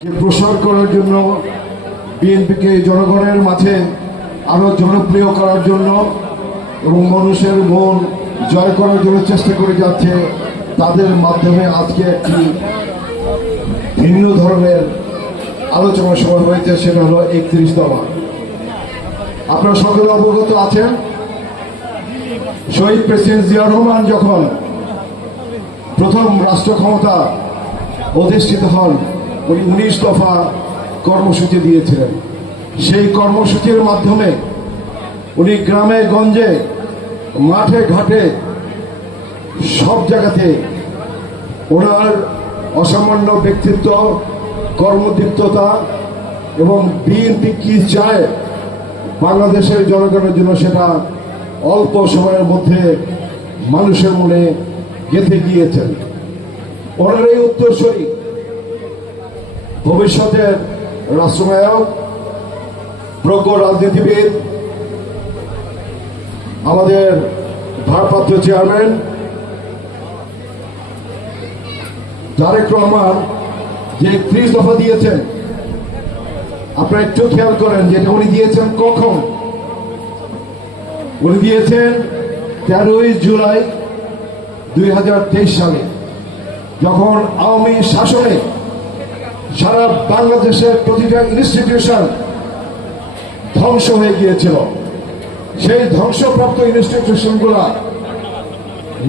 প্রসার করার জন্য, বিএনপিকে জনগণের মাঝে আরো জনপ্রিয় করার জন্য এবং মানুষের মন জয় করার জন্য চেষ্টা করে যাচ্ছে। তাদের মাধ্যমে আজকে একটি ভিন্ন ধরনের আলোচনা সভা হয়েছে, সেটা হলো 31 দফা। আপনারা সকলে অবগত আছেন, শহীদ প্রেসিডেন্ট জিয়াউর রহমান যখন প্রথম রাষ্ট্র ক্ষমতা অধিষ্ঠিত হন, উনি 19 দফা কর্মসূচি দিয়েছিলেন। সেই কর্মসূচির মাধ্যমে উনি গ্রামে গঞ্জে মাঠে ঘাটে সব জায়গাতে ওনার অসামান্য ব্যক্তিত্ব, কর্মদীপ্ততা এবং বিএনপি কি চায় বাংলাদেশের জনগণের জন্য সেটা অল্প সময়ের মধ্যে মানুষের মনে গেঁথে গিয়েছেন। ওনার এই উত্তরসূরি ভবিষ্যতের রাষ্ট্রনায়ক, প্রজ্ঞ রাজনীতিবিদ, আমাদের ভারপ্রাপ্ত চেয়ারম্যান তারেক রহমান যে 31 দফা দিয়েছেন, আপনারা একটু খেয়াল করেন যে উনি দিয়েছেন কখন। উনি দিয়েছেন 13 জুলাই 2023 সালে, যখন আওয়ামী শাসনে সারা বাংলাদেশের প্রতিটা ইনস্টিটিউশন ধ্বংস হয়ে গিয়েছিল। সেই ধ্বংসপ্রাপ্ত ইনস্টিটিউশনগুলা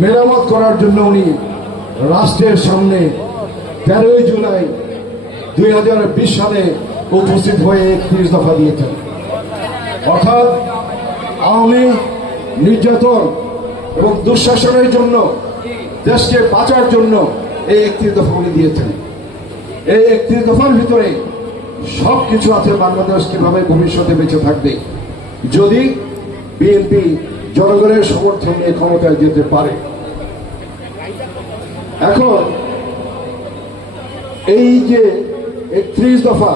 মেরামত করার জন্য উনি রাষ্ট্রের সামনে 13 জুলাই 2020 সালে উপস্থিত হয়ে 31 দফা দিয়েছেন। অর্থাৎ আওয়ামী নির্যাতন এবং দুঃশাসনের জন্য, দেশকে বাঁচার জন্য এই 31 দফা উনি দিয়েছেন। এই 31 দফার ভিতরে সবকিছু আছে বাংলাদেশ কিভাবে ভবিষ্যতে বেঁচে থাকবে যদি বিএনপি জনগণের সমর্থন নিয়ে ক্ষমতায় যেতে পারে। এখন এই যে 31 দফা,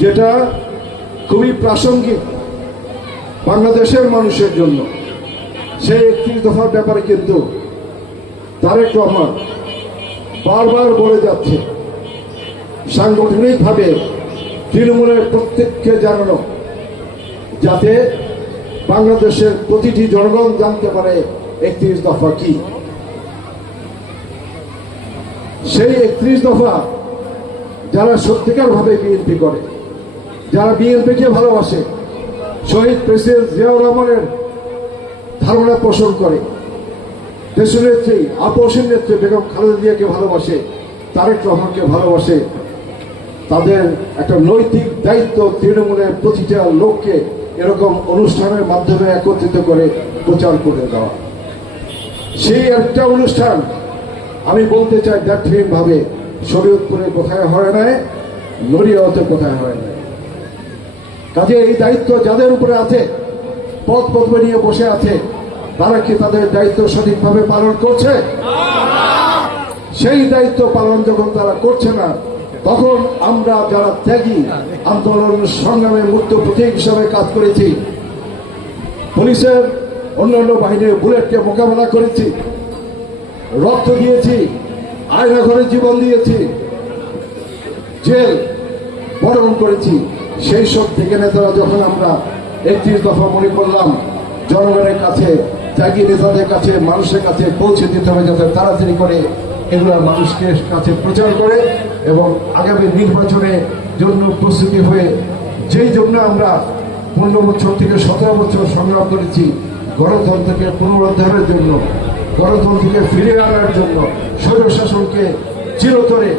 যেটা খুবই প্রাসঙ্গিক বাংলাদেশের মানুষের জন্য, সেই 31 দফার ব্যাপারে কিন্তু তারেক রহমান বারবার বলে যাচ্ছে সাংগঠনিকভাবে তৃণমূলের প্রত্যেককে জানানো, যাতে বাংলাদেশের প্রতিটি জনগণ জানতে পারে 31 দফা কি। সেই 31 দফা যারা সত্যিকার ভাবে বিএনপি করে, যারা বিএনপিকে ভালোবাসে, শহীদ প্রেসিডেন্ট জিয়াউর রহমানের ধারণা পোষণ করে, দেশনেত্রী আপসের নেত্রী বেগম খালেদা জিয়াকে ভালোবাসে, তারেক রহমানকে ভালোবাসে, তাদের একটা নৈতিক দায়িত্ব তৃণমূলের প্রতিটা লোককে এরকম অনুষ্ঠানের মাধ্যমে একত্রিত করে প্রচার করে দেওয়া। সেই একটা অনুষ্ঠান আমি বলতে চাই ব্যর্থহীন ভাবে শরীয়তপুরে কোথায় হয় নাই, নড়িয়াতে কোথায় হয় নাই। কাজে এই দায়িত্ব যাদের উপরে আছে, পদ পদবি নিয়ে বসে আছে, তারা কি তাদের দায়িত্ব সঠিকভাবে পালন করছে? সেই দায়িত্ব পালন যখন তারা করছে না, তখন আমরা যারা ত্যাগী, আন্দোলন সংগ্রামে মুক্ত প্রতীক হিসাবে কাজ করেছি, পুলিশের অন্যান্য বাহিনীর বুলেটকে মোকাবেলা করেছি, রক্ত দিয়েছি, আয়না ঘরে জীবন দিয়েছি, জেল বরণ করেছি, সেই সব থেকে নেতারা যখন আমরা 31 দফা মনে করলাম জনগণের কাছে, ত্যাগী নেতাদের কাছে, মানুষের কাছে পৌঁছে দিতে হবে, যাতে তাড়াতাড়ি করে এগুলোর মানুষকে কাছে প্রচার করে এবং আগামী নির্বাচনের জন্য প্রস্তুতি হয়ে, যেই জন্য আমরা 15 বছর থেকে 17 বছর সংগ্রাম করেছি, গণতন্ত্রকে পুনরুদ্ধারের জন্য, গণতন্ত্রকে ফিরিয়ে আনার জন্য, স্বৈরশাসনকে চিরতরে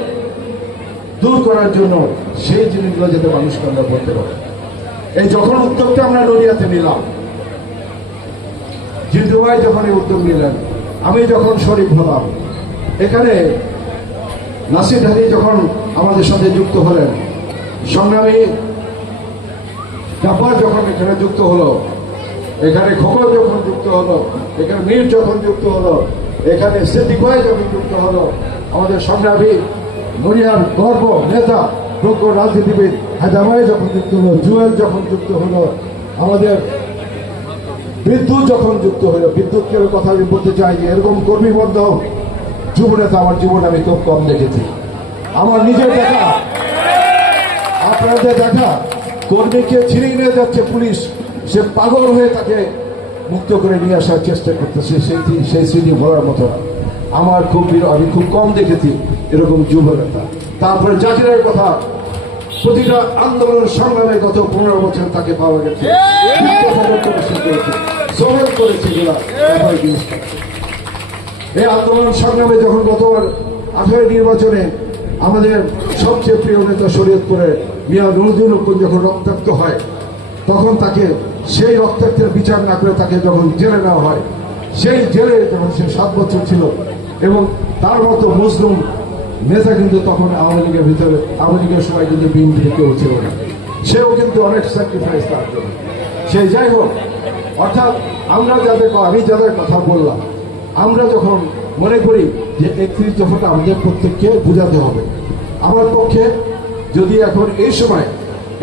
দূর করার জন্য, সেই জিনিসগুলো যাতে মানুষকে আমরা বলতে পারি। এই যখন উদ্যোগটা আমরা নড়িয়াতে নিলাম, জিতু ভাই যখন এই উদ্যোগ নিলেন, আমি যখন শরীক হলাম, এখানে নাসির হারি যখন আমাদের সাথে যুক্ত হলেন, সংগ্রামী জাফর যখন এখানে যুক্ত হলো, এখানে খোকন যখন যুক্ত হলো, এখানে মীর যখন যুক্ত হলো, এখানে সিদ্দিক ভাই যখন যুক্ত হলো, আমাদের সংগ্রামী নড়িয়ার গর্ব নেতা, প্রজ্ঞ রাজনীতিবিদ হায়দার যখন যুক্ত হলো, জুয়েল যখন যুক্ত হলো, আমাদের বিদ্যুৎ যখন যুক্ত হলো, বিদ্যুৎকে কথা আমি বলতে চাই যে এরকম কর্মীবদ্ধ যুবনেতা আমার জীবনে আমি খুব কম দেখেছি। আমার নিজের দেখা, আপনাদের দেখা কর্মীকে ছিনিয়ে নিয়ে যাচ্ছে পুলিশ, সে পাগল হয়ে তাকে মুক্ত করে নিয়ে আসার চেষ্টা করতেছে। সেই স্মৃতি ভরার মতো না। আমি খুব কম দেখেছি এরকম যুব নেতা। তারপরে জাকিরের কথা, প্রতিটা আন্দোলন সংগ্রামে গত 15 বছর তাকে পাওয়া গেছে, সহজ করেছে জিনিসটা। এই আন্দোলন সংগ্রামে যখন গতবার 18 নির্বাচনে আমাদের সবচেয়ে প্রিয় নেতা শরীয়তপুরে মিয়া নুরুদ্দিন যখন রক্তাক্ত হয়, তখন তাকে সেই রক্তাক্তের বিচার না করে তাকে যখন জেলে নেওয়া হয়, সেই জেলে যখন সে 7 বছর ছিল, এবং তার মতো মুসলিম নেতা কিন্তু তখন আওয়ামী লীগের সময় কিন্তু বিএনপির কেউ ছিল না। সেও কিন্তু অনেক স্যাক্রিফাইস তার জন্য। সেই যাই হোক, অর্থাৎ আমি যাদের কথা বললাম, আমরা যখন মনে করি যে 31 দফাটা আমাদের প্রত্যেককে বোঝাতে হবে। আমার পক্ষে যদি এখন এই সময়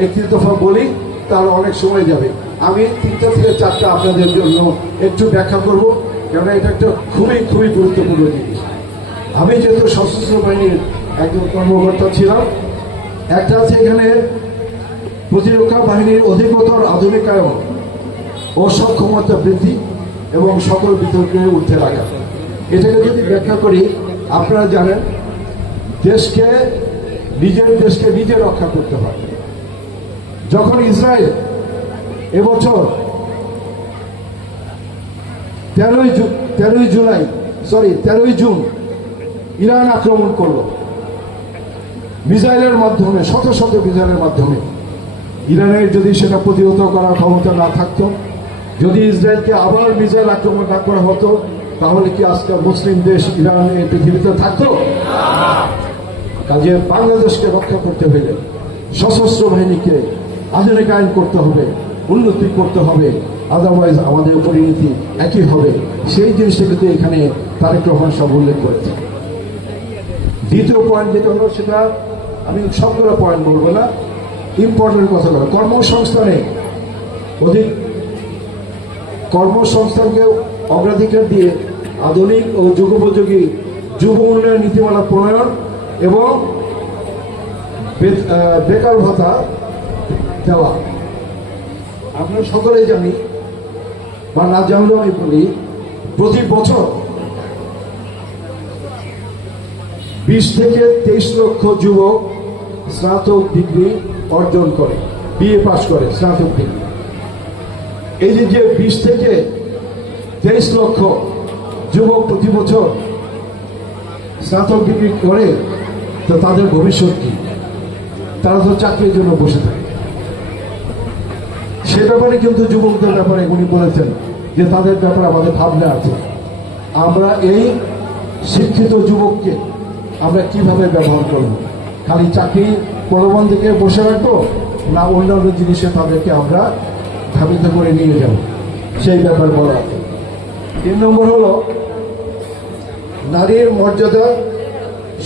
31 দফা বলি তার অনেক সময় যাবে। আমি 3টা থেকে 4টা আপনাদের জন্য একটু ব্যাখ্যা করব, কেন এটা একটা খুবই খুবই গুরুত্বপূর্ণ জিনিস। আমি যেহেতু সশস্ত্র বাহিনীর একজন কর্মকর্তা ছিলাম, একটা আছে এখানে প্রতিরক্ষা বাহিনীর অধিকতর আধুনিকায়ন ও সক্ষমতা বৃদ্ধি এবং সকল বিতর্কে উঠতে রাখা। এটাকে যদি ব্যাখ্যা করি, আপনারা জানেন নিজের দেশকে নিজে রক্ষা করতে হয়। যখন ইসরায়েল এবছর 13ই জুন ইরান আক্রমণ করলো মিসাইলের মাধ্যমে, শত শত মিসাইলের মাধ্যমে, ইরানের যদি সেটা প্রতিহত করার ক্ষমতা না থাকতো, যদি ইসরায়েলকে আবার মিসাইল আক্রমণ না করা হতো, তাহলে কি আজকাল মুসলিম দেশ ইরান এই পৃথিবীতে থাকতো? কাজে বাংলাদেশকে রক্ষা করতে হলে সশস্ত্র বাহিনীকে আধুনিকায়ন করতে হবে, উন্নতি করতে হবে, আদারওয়াইজ আমাদের পরিণতি একই হবে। সেই জিনিসটা কিন্তু এখানে তারেক রহমান সব উল্লেখ করেছে। দ্বিতীয় পয়েন্ট যেটা হলো, সেটা আমি সবগুলো পয়েন্ট বলবো না, ইম্পর্টেন্ট কথা বলো, কর্মসংস্থানকে অগ্রাধিকার দিয়ে আধুনিক ও যুগোপযোগী যুব উন্নয়ন নীতিমালা প্রণয়ন এবং বেকার ভাতা দেওয়া। আমরা সকলেই জানি, বা না জানলেও আমি বলি, প্রতি বছর 20 থেকে 23 লক্ষ যুবক স্নাতক ডিগ্রি অর্জন করে, বিএ পাশ করে, স্নাতক ডিগ্রি। এই যে 20 থেকে 23 লক্ষ যুবক প্রতি বছর স্নাতক ডিগ্রি করে, তো তাদের ভবিষ্যৎ কি? তারা তো চাকরির জন্য বসে থাকে। সে ব্যাপারে কিন্তু যুবকদের ব্যাপারে উনি বলেছেন যে তাদের ব্যাপারে আমাদের ভাবনা আছে। আমরা এই শিক্ষিত যুবককে আমরা কিভাবে ব্যবহার করব? খালি চাকরি প্রলোভন থেকে বসে রাখবো, না অন্যান্য জিনিসে তাদেরকে আমরা ধাবিত করে নিয়ে যাব, সেই ব্যাপার বলা আছে। 3 নম্বর হলো নারীর মর্যাদা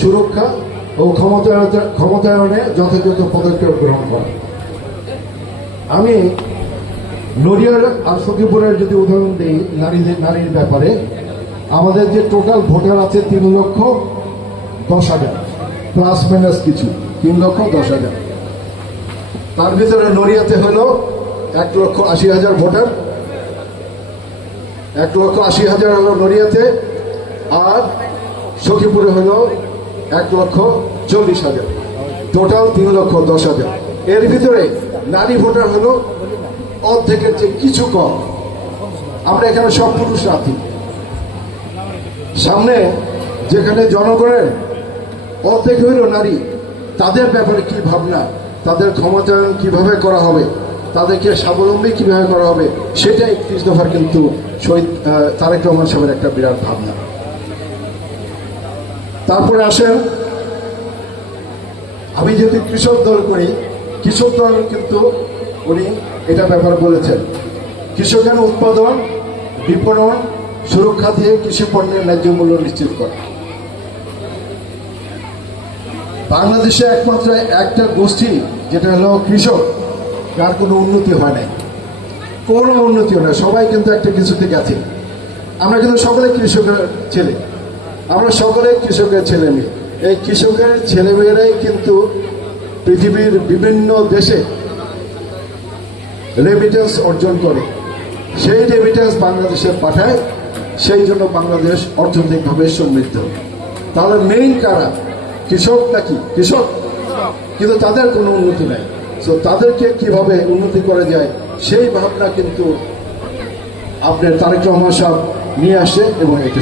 সুরক্ষা ও ক্ষমতায়নে যথাযথ পদক্ষেপ গ্রহণ করা। আমি নড়িয়ার আর সখীপুরের যদি উদাহরণ দিই নারীর ব্যাপারে, আমাদের যে টোটাল ভোটার আছে 3,10,000 প্লাস মাইনাস কিছু, 3,10,000। তার ভিতরে নড়িয়াতে হলো 1,80,000 ভোটার, 1,80,000 হলো নড়িয়াতে, আর সখীপুরে হলো 1,40,000, টোটাল 3,10,000। এর ভিতরে নারী ভোটার হলো অর্ধেকের চেয়ে কিছু কম। আমরা এখানে সব পুরুষ আছি। সামনে যেখানে জনগণের অর্ধেক হইল নারী, তাদের ব্যাপারে কি ভাবনা, তাদের ক্ষমতায়ন কিভাবে করা হবে, তাদেরকে স্বাবলম্বী কিভাবে করা হবে, সেটা 31 দফার কিন্তু শহীদ তারেক রহমান সাহেবের একটা বিরাট ভাবনা। তারপরে আসেন, আমি যদি কৃষক দল করি, কৃষক দল কিন্তু উনি এটা ব্যাপারে বলেছেন, কৃষকের উৎপাদন বিপণন সুরক্ষা দিয়ে কৃষি পণ্যের ন্যায্য মূল্য নিশ্চিত করা। বাংলাদেশে একমাত্র একটা গোষ্ঠী যেটা হলো কৃষক, যার কোনো উন্নতি হয় নাই, কোনো উন্নতি হয় না। সবাই কিন্তু একটা কিছুতে গেছে। আমরা কিন্তু সকলে কৃষকের ছেলে, আমরা সকলে কৃষকের ছেলে মেয়ে। এই কৃষকের ছেলেমেয়েরাই কিন্তু পৃথিবীর বিভিন্ন দেশে রেমিটেন্স অর্জন করে, সেই রেমিটেন্স বাংলাদেশে পাঠায়, সেই জন্য বাংলাদেশ অর্থনৈতিকভাবে সমৃদ্ধ। তাহলে মেইন কারা? কৃষক নাকি? কৃষক, কিন্তু তাদের কোনো উন্নতি নাই। তো তাদেরকে কিভাবে উন্নতি করা যায় সেই ভাবনা কিন্তু আপনার তারেক রহমান সাহেব নিয়ে আসে এবং এটা